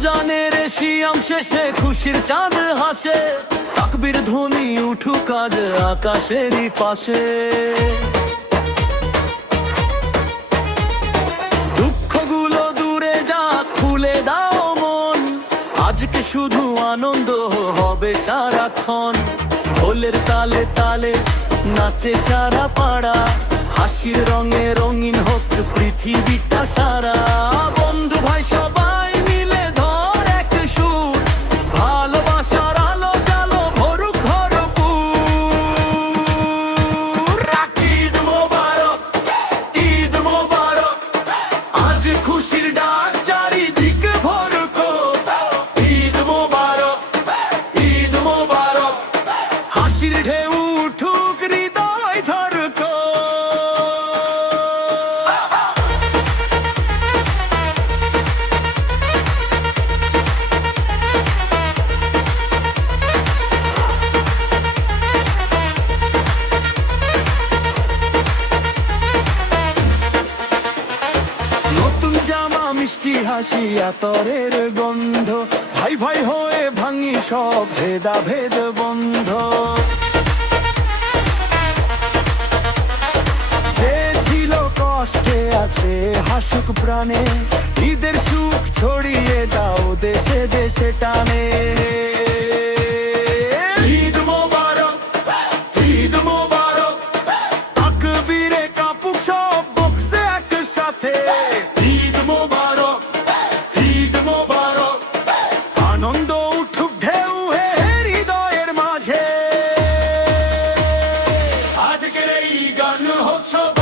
রমজানের শিয়াম শেষে খুশির চাঁদ হাসে, তাকবীর ধ্বনি উঠুক আজ আকাশেরই পাশে। দুঃখগুলো দূরে যাক, খুলে দাও মন, আজকে শুধু আনন্দ হবে সারাক্ষণ। ঢোলের তালে তালে নাচে সারা পাড়া, হাসির রঙে রঙিন হোক পৃথিবীটা সারা। বন্ধু ভাই সবাই মিলে ধর এক সুর, ভালোবাসার আলো জালো ভরুক ভরপুর। ঈদ মোবারক, ঈদ মোবারক, আজ খুশির ডাক চারিদিক ভরুক। ঈদ মোবারক, ঈদ মোবারক, হাসির ঢেউ উঠুক হৃদয় ঝরুক। নতুন জামা মিষ্টি হাসি আতরের গন্ধ, ভাই ভাই হয়ে ভাঙি সব ভেদাভেদ বন্ধ। যে ছিল কষ্টে আছে হাসুক প্রাণে, ঈদের সুখ ছড়িয়ে দাও দেশে দেশে টানে। ঈদ মোবারক, ঈদ মোবারক, তাকবীরে কাঁপুক সব বক্সে একসাথে। ঈদ মোবারক, ঈদ মোবারক, আনন্দ উঠুক ঢেউ হে হৃদয়ের মাঝে। আজকের এই গান হোক সব